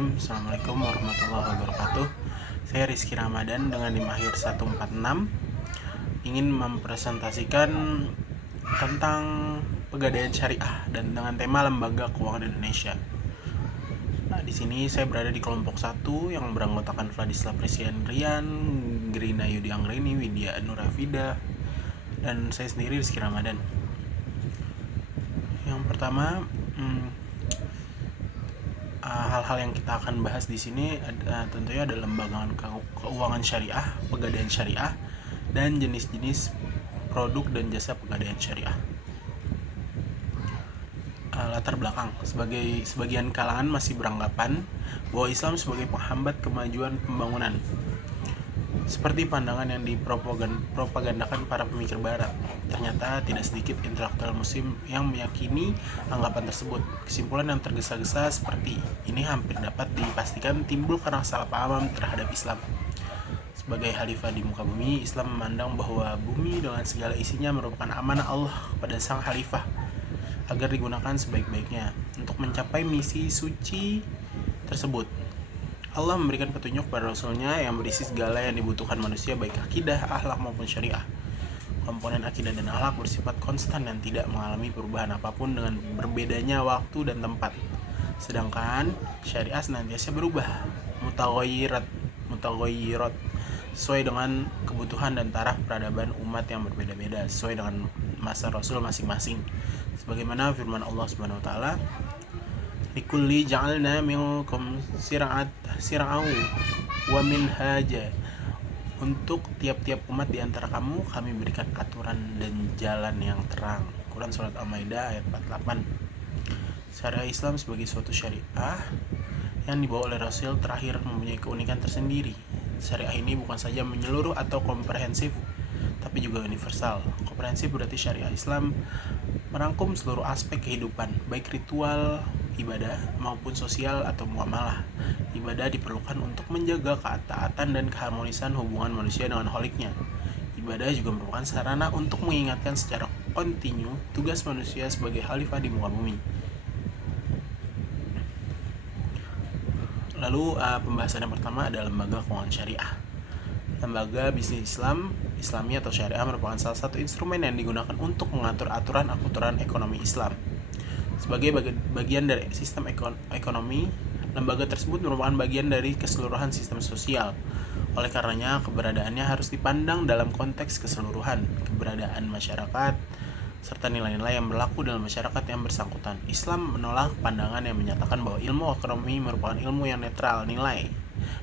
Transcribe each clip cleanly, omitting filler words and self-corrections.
Bismillahirrahmanirrahim. Assalamualaikum warahmatullahi wabarakatuh. Saya Rizky Ramadan dengan NIM akhir 146 ingin mempresentasikan tentang pegadaian syariah dan dengan tema Lembaga Keuangan Indonesia. Nah, di sini saya berada di kelompok 1 yang beranggotakan Vladislav Presian Rian, Grina Yudi Anggreni, Widya Nurafida, dan saya sendiri Rizky Ramadan. Yang pertama, hal-hal yang kita akan bahas di sini tentunya ada lembaga keuangan syariah, pegadaian syariah, dan jenis-jenis produk dan jasa pegadaian syariah. Latar belakang, sebagian kalangan masih beranggapan bahwa Islam sebagai penghambat kemajuan pembangunan, seperti pandangan yang dipropagandakan para pemikir barat. Ternyata tidak sedikit intelektual muslim yang meyakini anggapan tersebut. Kesimpulan yang tergesa-gesa seperti ini hampir dapat dipastikan timbul karena salah paham terhadap Islam. Sebagai khalifah di muka bumi, Islam memandang bahwa bumi dengan segala isinya merupakan amanah Allah kepada sang khalifah agar digunakan sebaik-baiknya untuk mencapai misi suci tersebut. Allah memberikan petunjuk pada Rasulnya yang berisi segala yang dibutuhkan manusia, baik akidah, akhlak maupun syariah. Komponen akidah dan akhlak bersifat konstan dan tidak mengalami perubahan apapun dengan berbedanya waktu dan tempat. Sedangkan syariah senantiasa berubah, mutaghayyirat sesuai dengan kebutuhan dan taraf peradaban umat yang berbeda-beda, sesuai dengan masa Rasul masing-masing. Sebagaimana firman Allah Subhanahu wa taala, likulli ja'alna minkum sir'au wa minhaja. Untuk tiap-tiap umat di antara kamu kami berikan aturan dan jalan yang terang. Quran surat Al-Maidah ayat 48. Syariah Islam sebagai suatu syariah yang dibawa oleh Rasul terakhir mempunyai keunikan tersendiri. Syariah ini bukan saja menyeluruh atau komprehensif, tapi juga universal. Komprehensif berarti syariah Islam merangkum seluruh aspek kehidupan, baik ritual, ibadah maupun sosial atau muamalah. Ibadah diperlukan untuk menjaga ketaatan dan keharmonisan hubungan manusia dengan Kholiknya. Ibadah juga merupakan sarana untuk mengingatkan secara kontinu tugas manusia sebagai khalifah di muka bumi. Lalu pembahasan yang pertama adalah lembaga keuangan syariah. Lembaga bisnis Islami atau syariah merupakan salah satu instrumen yang digunakan untuk mengatur aturan ekonomi Islam. Sebagai bagian dari sistem ekonomi, lembaga tersebut merupakan bagian dari keseluruhan sistem sosial. Oleh karenanya, keberadaannya harus dipandang dalam konteks keseluruhan keberadaan masyarakat serta nilai-nilai yang berlaku dalam masyarakat yang bersangkutan. Islam menolak pandangan yang menyatakan bahwa ilmu ekonomi merupakan ilmu yang netral nilai,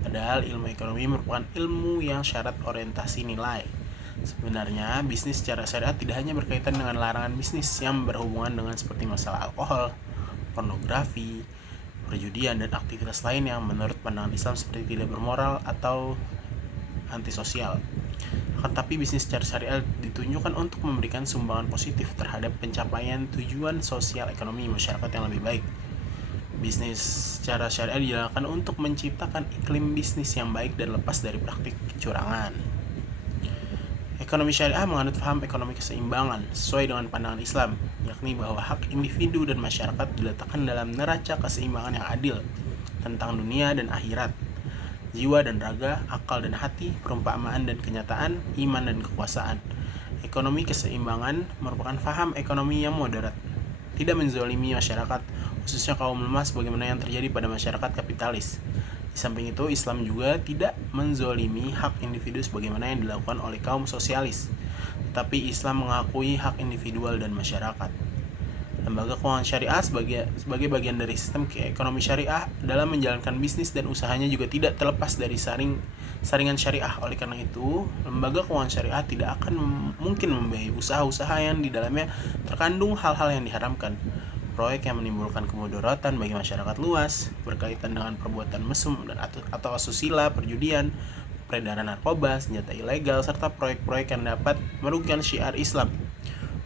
padahal ilmu ekonomi merupakan ilmu yang syarat orientasi nilai. Sebenarnya, bisnis secara syariat tidak hanya berkaitan dengan larangan bisnis yang berhubungan dengan seperti masalah alkohol, pornografi, perjudian, dan aktivitas lain yang menurut pandangan Islam seperti tidak bermoral atau antisosial. Akan tapi bisnis secara syariat ditunjukkan untuk memberikan sumbangan positif terhadap pencapaian tujuan sosial ekonomi masyarakat yang lebih baik. Bisnis secara syariat dijalankan untuk menciptakan iklim bisnis yang baik dan lepas dari praktik kecurangan. Ekonomi syariah menganut paham ekonomi keseimbangan sesuai dengan pandangan Islam, yakni bahwa hak individu dan masyarakat diletakkan dalam neraca keseimbangan yang adil tentang dunia dan akhirat, jiwa dan raga, akal dan hati, perumpamaan dan kenyataan, iman dan kekuasaan. Ekonomi keseimbangan merupakan paham ekonomi yang moderat, tidak menzalimi masyarakat, khususnya kaum lemah sebagaimana yang terjadi pada masyarakat kapitalis. Di samping itu, Islam juga tidak menzalimi hak individu sebagaimana yang dilakukan oleh kaum sosialis, tetapi Islam mengakui hak individual dan masyarakat. Lembaga keuangan syariah sebagai bagian dari sistem ekonomi syariah dalam menjalankan bisnis dan usahanya juga tidak terlepas dari saringan syariah. Oleh karena itu, lembaga keuangan syariah tidak akan mungkin membiayai usaha-usaha yang di dalamnya terkandung hal-hal yang diharamkan, proyek yang menimbulkan kemudaratan bagi masyarakat luas, berkaitan dengan perbuatan mesum atau asusila, perjudian, peredaran narkoba, senjata ilegal, serta proyek-proyek yang dapat merugikan syiar Islam.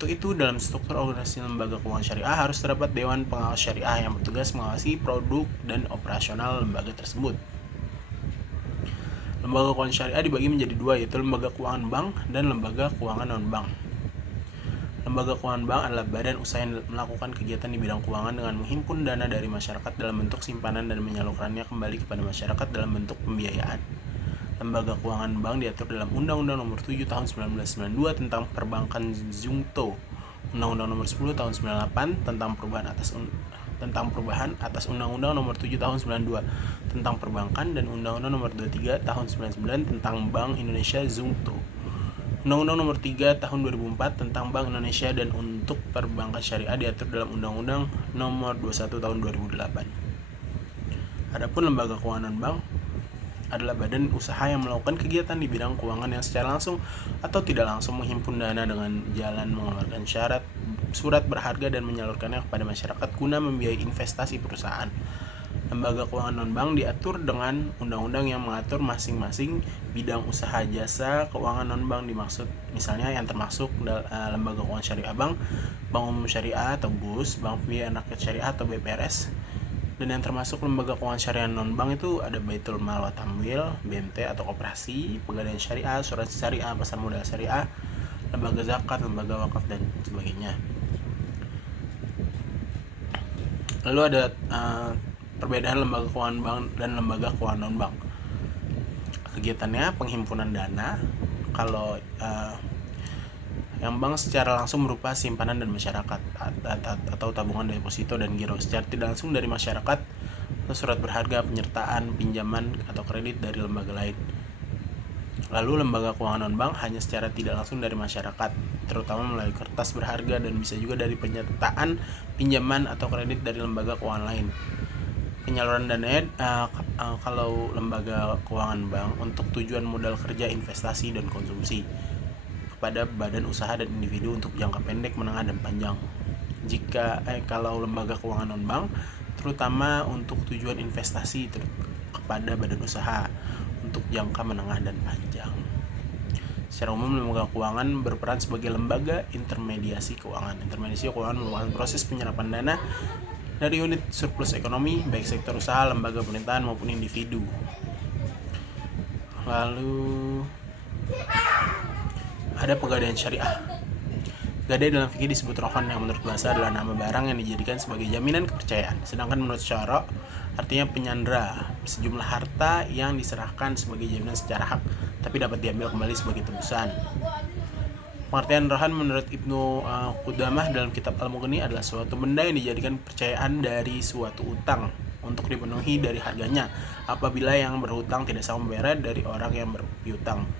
Untuk itu, dalam struktur organisasi lembaga keuangan syariah harus terdapat Dewan Pengawas Syariah yang bertugas mengawasi produk dan operasional lembaga tersebut. Lembaga keuangan syariah dibagi menjadi dua, yaitu lembaga keuangan bank dan lembaga keuangan non-bank. Lembaga keuangan bank adalah badan usaha yang melakukan kegiatan di bidang keuangan dengan menghimpun dana dari masyarakat dalam bentuk simpanan dan menyalurkannya kembali kepada masyarakat dalam bentuk pembiayaan. Lembaga keuangan bank diatur dalam Undang-Undang Nomor 7 Tahun 1992 tentang Perbankan Zungto, Undang-Undang Nomor 10 Tahun 98 tentang perubahan atas Undang-Undang Nomor 7 Tahun 92 tentang Perbankan, dan Undang-Undang Nomor 23 Tahun 99 tentang Bank Indonesia Zungto. Undang-Undang Nomor 3 Tahun 2004 tentang Bank Indonesia dan untuk perbankan syariah diatur dalam Undang-Undang Nomor 21 Tahun 2008. Adapun lembaga keuangan bank adalah badan usaha yang melakukan kegiatan di bidang keuangan yang secara langsung atau tidak langsung menghimpun dana dengan jalan mengeluarkan surat berharga dan menyalurkannya kepada masyarakat guna membiayai investasi perusahaan. Lembaga keuangan non-bank diatur dengan undang-undang yang mengatur masing-masing bidang usaha. Jasa keuangan non-bank dimaksud misalnya yang termasuk lembaga keuangan syariah bank, bank umum syariah atau BUS, bank pembiayaan rakyat syariah atau BPRS. Dan yang termasuk lembaga keuangan syariah non-bank itu ada Baitul Mal wa Tamwil, BMT atau koperasi, pegadaian syariah, surat syariah, pasar modal syariah, lembaga zakat, lembaga wakaf, dan sebagainya. Lalu ada perbedaan lembaga keuangan bank dan lembaga keuangan non-bank. Kegiatannya penghimpunan dana. Kalau yang bank secara langsung berupa simpanan dan masyarakat atau tabungan deposito dan giro, secara tidak langsung dari masyarakat atau surat berharga, penyertaan, pinjaman atau kredit dari lembaga lain. Lalu lembaga keuangan non-bank hanya secara tidak langsung dari masyarakat, terutama melalui kertas berharga, dan bisa juga dari penyertaan, pinjaman atau kredit dari lembaga keuangan lain. Penyaluran dananya kalau lembaga keuangan bank untuk tujuan modal kerja, investasi, dan konsumsi kepada badan usaha dan individu untuk jangka pendek, menengah, dan panjang. Kalau lembaga keuangan non-bank terutama untuk tujuan investasi kepada badan usaha untuk jangka menengah dan panjang. Secara umum, lembaga keuangan berperan sebagai lembaga intermediasi keuangan. Intermediasi keuangan merupakan proses penyerapan dana dari unit surplus ekonomi, baik sektor usaha, lembaga pemerintahan, maupun individu. Lalu ada pegadaian syariah. Gadai dalam fikih disebut rohan, yang menurut bahasa adalah nama barang yang dijadikan sebagai jaminan kepercayaan. Sedangkan menurut syara artinya penyandra, sejumlah harta yang diserahkan sebagai jaminan secara hak, tapi dapat diambil kembali sebagai tebusan. Pengertian rohan menurut Ibnu Qudamah dalam kitab Al-Mughni adalah suatu benda yang dijadikan kepercayaan dari suatu utang untuk dipenuhi dari harganya apabila yang berhutang tidak sanggup membayar dari orang yang berpiutang.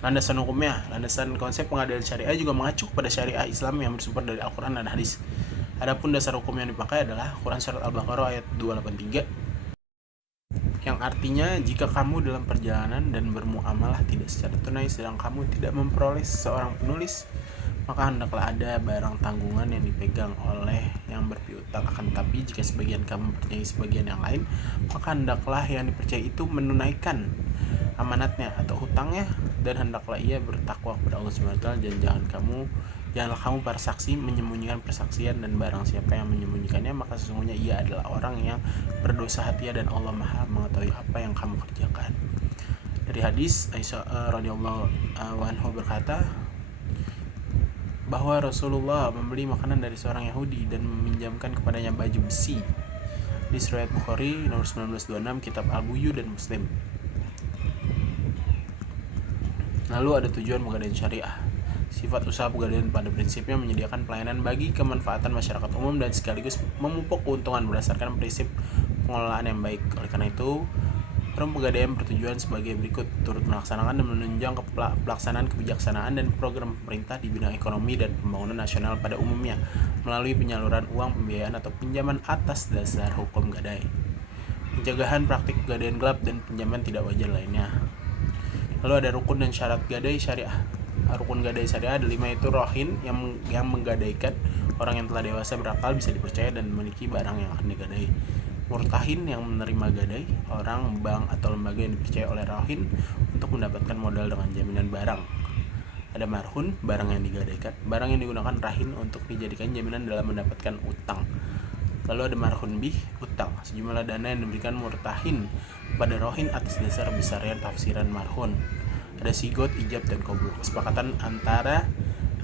Landasan hukumnya, landasan konsep pengadaan syariah juga mengacu pada syariah Islam yang bersumber dari Al-Quran dan hadis. Adapun dasar hukum yang dipakai adalah Quran surat Al-Baqarah ayat 283, yang artinya jika kamu dalam perjalanan dan bermuamalah tidak secara tunai sedang kamu tidak memperoleh seorang penulis, maka hendaklah ada barang tanggungan yang dipegang oleh yang berpiutang. Akan tetapi jika sebagian kamu mempercayai sebagian yang lain, maka hendaklah yang dipercayai itu menunaikan amanatnya atau hutangnya, dan hendaklah ia bertakwa kepada Allah SWT, dan janganlah kamu para saksi menyembunyikan persaksian, dan barang siapa yang menyembunyikannya maka sesungguhnya ia adalah orang yang berdosa hati, dan Allah Maha mengetahui apa yang kamu kerjakan. Dari hadis Aisyah radhiyallahu anha berkata bahwa Rasulullah membeli makanan dari seorang Yahudi dan meminjamkan kepadanya baju besi. Di riwayat Bukhari nomor 1926, kitab Al-Buyu dan Muslim. Lalu ada tujuan pegadaian syariah. Sifat usaha pegadaian pada prinsipnya menyediakan pelayanan bagi kemanfaatan masyarakat umum dan sekaligus memupuk keuntungan berdasarkan prinsip pengelolaan yang baik. Oleh karena itu, forum pegadaian bertujuan sebagai berikut: turut melaksanakan dan menunjang pelaksanaan kebijaksanaan dan program pemerintah di bidang ekonomi dan pembangunan nasional pada umumnya melalui penyaluran uang pembiayaan atau pinjaman atas dasar hukum gadai, pencegahan praktik pegadaian gelap dan pinjaman tidak wajar lainnya. Lalu ada rukun dan syarat gadai syariah. Rukun gadai syariah ada 5, yaitu rohin yang menggadaikan orang yang telah dewasa berakal, bisa dipercaya dan memiliki barang yang akan digadai. Murtahin yang menerima gadai, orang, bank, atau lembaga yang dipercaya oleh rohin untuk mendapatkan modal dengan jaminan barang. Ada marhun, barang yang digadaikan, barang yang digunakan rahin untuk dijadikan jaminan dalam mendapatkan utang. Lalu ada marhun bih, utang, sejumlah dana yang diberikan murtahin pada rohin atas dasar besarnya tafsiran marhun. Ada sigot, ijab, dan qabul, kesepakatan antara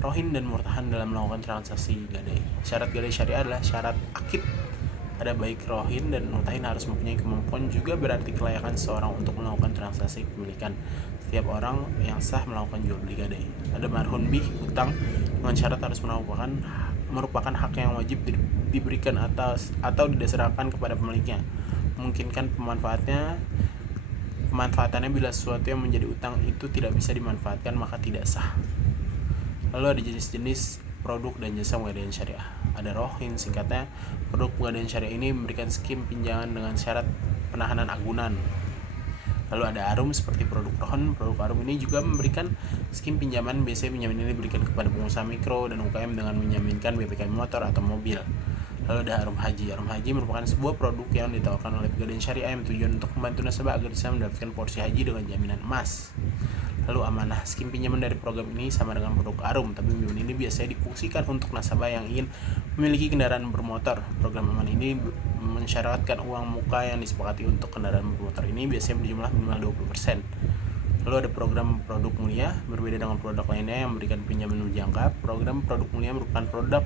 rohin dan murtahan dalam melakukan transaksi gadai. Syarat gadai syariah adalah syarat akid. Ada baik rohin dan murtahin harus mempunyai kemampuan, juga berarti kelayakan seseorang untuk melakukan transaksi kepemilikan. Setiap orang yang sah melakukan jual beli gadai. Ada marhun bih, utang dengan syarat harus merupakan hak yang wajib diberikan atau didasarkan kepada pemiliknya. Memungkinkan pemanfaatannya bila sesuatu yang menjadi utang itu tidak bisa dimanfaatkan maka tidak sah. Lalu ada jenis-jenis produk dan jasa pegadaian syariah. Ada rohin, singkatnya. Produk pegadaian syariah ini memberikan skim pinjaman dengan syarat penahanan agunan. Lalu ada arum seperti produk rohin. Produk arum ini juga memberikan skim pinjaman. Biasanya pinjaman ini diberikan kepada pengusaha mikro dan UKM dengan menjaminkan BPKB motor atau mobil. Lalu ada arum haji. Arum haji merupakan sebuah produk yang ditawarkan oleh pegadaian syariah yang tujuan untuk membantu nasabah agar bisa mendapatkan porsi haji dengan jaminan emas. Lalu amanah, skim pinjaman dari program ini sama dengan produk arum, tapi pinjaman ini biasanya difungsikan untuk nasabah yang ingin memiliki kendaraan bermotor. Program amanah ini mensyaratkan uang muka yang disepakati untuk kendaraan bermotor ini biasanya berjumlah minimal 20%. Lalu ada program produk mulia, berbeda dengan produk lainnya yang memberikan pinjaman berjangka. Program produk mulia merupakan produk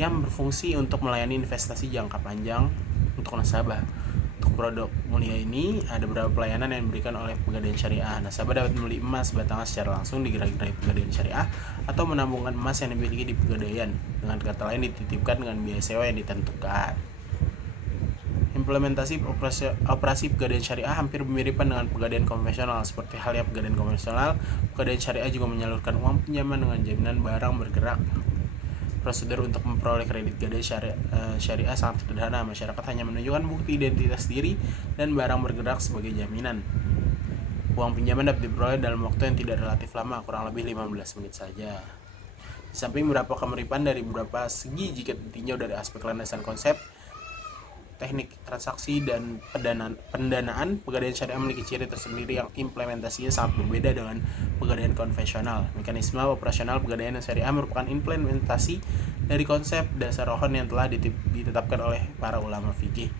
yang berfungsi untuk melayani investasi jangka panjang untuk nasabah. Untuk produk mulia ini ada beberapa pelayanan yang diberikan oleh pegadaian syariah. Nasabah dapat membeli emas batangan secara langsung di gerai-gerai pegadaian syariah atau menabungkan emas yang dimiliki di pegadaian. Dengan kata lain, dititipkan dengan biaya sewa yang ditentukan. Implementasi operasi pegadaian syariah hampir mirip dengan pegadaian konvensional. Seperti halnya pegadaian konvensional, pegadaian syariah juga menyalurkan uang pinjaman dengan jaminan barang bergerak. Prosedur untuk memperoleh kredit gadai syariah sangat sederhana. Masyarakat hanya menunjukkan bukti identitas diri dan barang bergerak sebagai jaminan. Uang pinjaman dapat diperoleh dalam waktu yang tidak relatif lama, kurang lebih 15 menit saja. Di samping beberapa kemiripan dari beberapa segi jika ditinjau dari aspek landasan konsep, teknik transaksi dan pendanaan, pegadaian syariah memiliki ciri tersendiri yang implementasinya sangat berbeda dengan pegadaian konvensional. Mekanisme operasional pegadaian syariah merupakan implementasi dari konsep dasar rohin yang telah ditetapkan oleh para ulama fikih.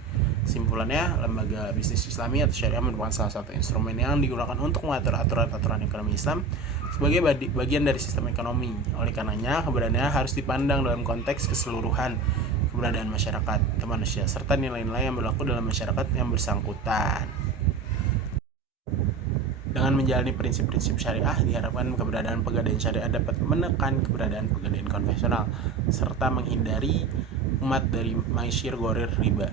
Simpulannya, lembaga bisnis Islami atau syariah merupakan salah satu instrumen yang digunakan untuk mengatur aturan ekonomi Islam sebagai bagian dari sistem ekonomi. Oleh karenanya, keberadaannya harus dipandang dalam konteks keseluruhan keberadaan masyarakat atau manusia serta nilai-nilai yang berlaku dalam masyarakat yang bersangkutan. Dengan menjalani prinsip-prinsip syariah, diharapkan keberadaan pegadaian syariah dapat menekan keberadaan pegadaian konvensional serta menghindari umat dari maisir ghorir riba.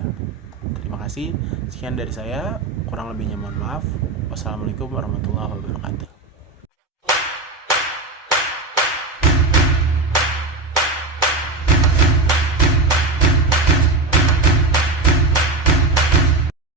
Terima kasih. Sekian dari saya, kurang lebihnya mohon maaf. Wassalamualaikum warahmatullahi wabarakatuh.